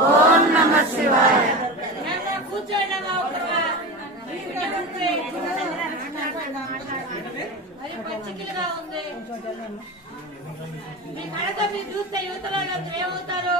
ఓం నమః శివాయ. కూర్చోండమ్మా ఒక్కగా. అది పచ్చికిలుగా ఉంది. మీ కళ్ళతో మీరు చూస్తే యువతలో ఏమవుతారు?